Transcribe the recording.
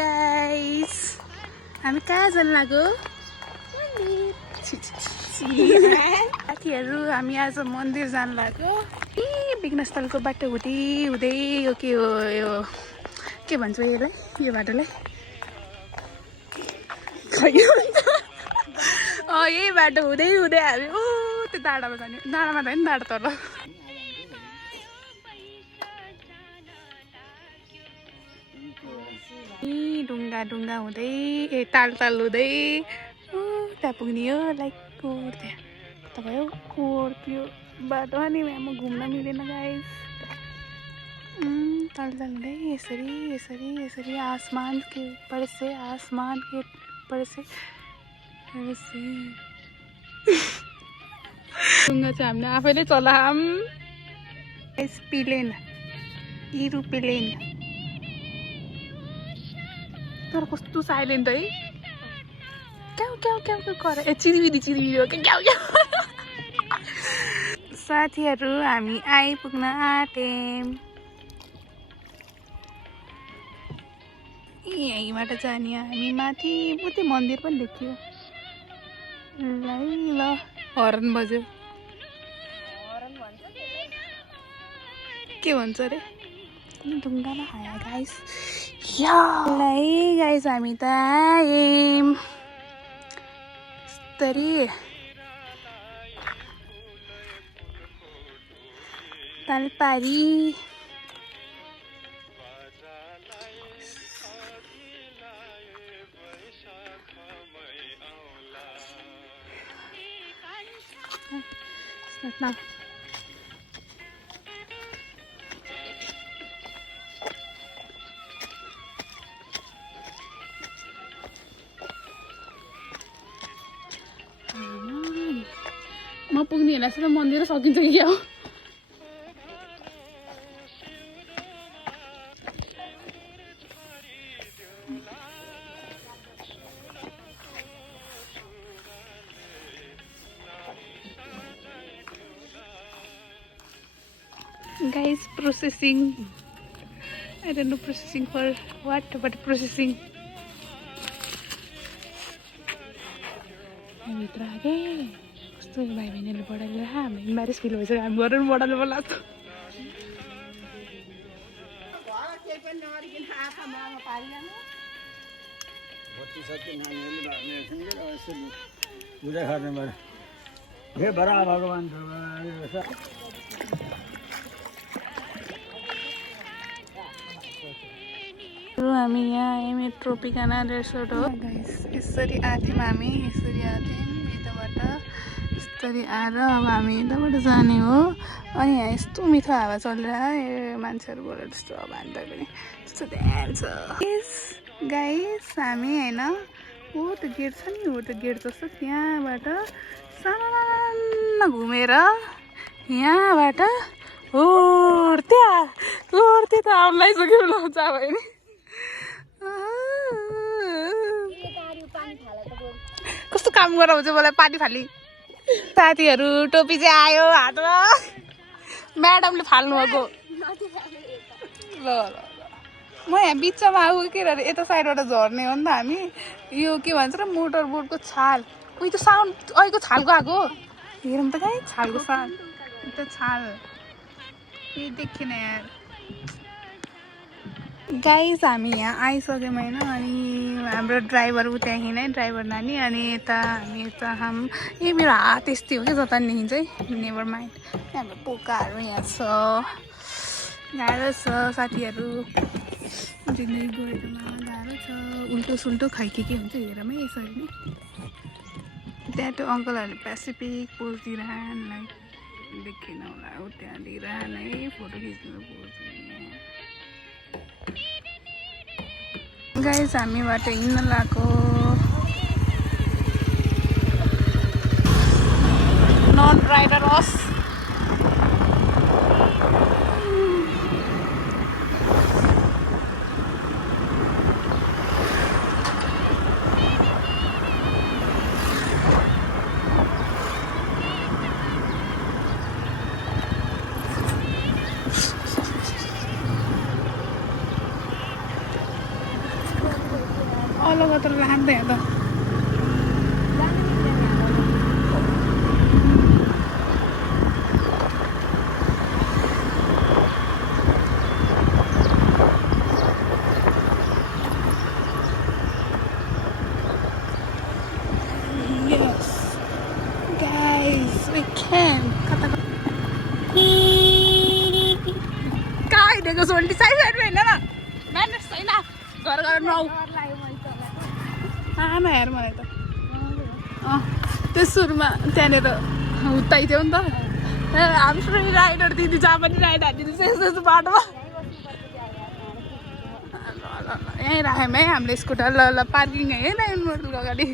Guys हामी कहाँ जान लाग्यो साथीहरू हामी आज मन्दिर जान लाग्यो विघ्नस्थलको बाटो हुँदै हुँदै यो के हो यो के भन्छ यसलाई यो बाटोलाई यही बाटो हुँदै हुँदै हामी त्यो डाँडामा जाने डाँडामा जाने डाँडा तल ढुङ्गा ढुङ्गा हुँदै ताल ताल हुँदै त्यहाँ पुग्ने हो लाइक त्यहाँ तपाईँ कोर त्यो बाटो अनि म घुम्न मिलेन गाइस ताल ताल हुँदै यसरी यसरी यसरी आसमान के ऊपर से आसमान के ऊपर से ढुङ्गा चाहिँ हामीले आफैले चलाम प्लेन एरोप्लेन तर कस्तो साइलेन्ट है क्याउ क्याउ क्याउ क्याउ कर चिरिबिरी हो क्याउ क्याउ साथीहरू हामी आइपुग्न आँट्यौँ यहीँबाट जाने हामी माथि बुद्धि मन्दिर पनि देखियो ल हर्न बज्यो के भन्छ अरे ढुङ्गामा खायो गाइस गाइस हामी त आयौँ यस्तरी तालपारी Now. म पुग्ने होला जस्तो मन्दिर सकिन्छ कि क्या हो guys processing I don't know processing for what but processing भित्र आगे कस्तो भाइ बहिनीले बढालेर हामी म्यारेज फिल भइसक्यो हामी गरेर बढाल्नु पर्ला त हामी यहाँ आयौँ ट्रोपिकाना रिसोर्ट हो गाइस यसरी आथ्यौँ हामी यसरी आथ्यौँ यताबाट यसरी आएर अब हामी यताबाट जाने हो अनि यहाँ यस्तो मिठो हावा चलिरहेको मान्छेहरू बोलेर त्यस्तो अब हान्दा पनि त्यस्तो ध्यान छ गाइस हामी होइन हो त्यो गेट छ नि हो त्यो गेट जस्तो त्यहाँबाट सानो घुमेर यहाँबाट होर्ते त आउलाइसक्यो लाउँछ भयो नि कस्तो काम गराउँछ मलाई पानी फाली साथीहरू टोपी चाहिँ आयो हातमा म्याडमले फाल्नु भएको ल म यहाँ बिचमा आऊ के अरे यता साइडबाट झर्ने हो नि त हामी यो के भन्छ र मोटर बोटको छाल उयो त साउन्ड अहिलेको छालको आएको हेरौँ त कहीँ छालको साउन्ड त छाल केही देखेन यार गाइस हामी यहाँ आइसक्यौँ होइन अनि हाम्रो ड्राइभर उता नै ड्राइभर नानी अनि यता हामी यता मेरो हात यस्तै हो कि जता देखिन्छ है नेभर माइन्ड हाम्रो पोकाहरू यहाँ छ गाह्रो छ साथीहरू जिन्दगी गएकोमा गाह्रो छ उल्टो सुल्टो खैके के हुन्छ हेरौँ है यसरी नै त्यहाँ त्यो अङ्कलहरूले पेसिफिक पोज दिइरहन् लाइक देखेन होला हो त्यहाँ दिइरहन् है फोटो खिच्नु पोज गाइस हामीबाट हिँड्न लाग्यो नन राइडर होस् अलग त लाँदै त Yes, guys, we can. कहाँ हिँडेको सोल्टी साइडमा हिँड न म्यानेज छैन घर घर नौ आमा हेर मलाई त त्यो सुरुमा त्यहाँनिर हुत्ताइ थियो नि त हाम्रो राइडर दिदी जहाँ पनि राइड हालिदिन्छ यस्तो बाटोमा ल ल ल यहीँ राख्यौँ है हामीले स्कुटर ल ल पार्किङ है लाइन मोडको अगाडि